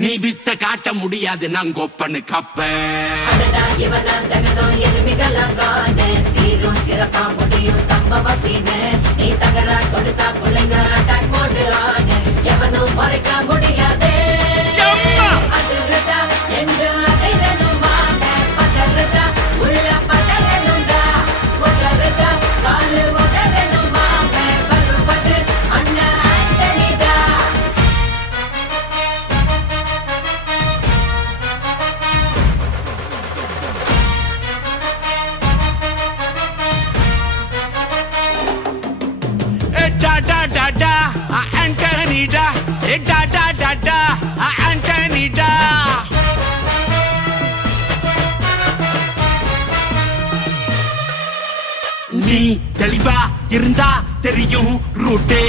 நீ வித்த காட்ட முடியாது நான் கொப்பனு கப்பேன் நீ தகரா கொடுத்தா பிள்ளைங்க அட்டாக் போட்டு ஆனு எவனும் மறைக்க முடியாதே அதிர்றதா நெஞ்சு அதிரணுமாங்க பதறதா உள்ள பதறணுண்டா உதறதா காலு உதறணுமாங்க வருவது அண்ணன் ஆண்டனிடா Antonida, Antonida. நீ தெளிவா இருந்தா தெரியும் ரூட்டே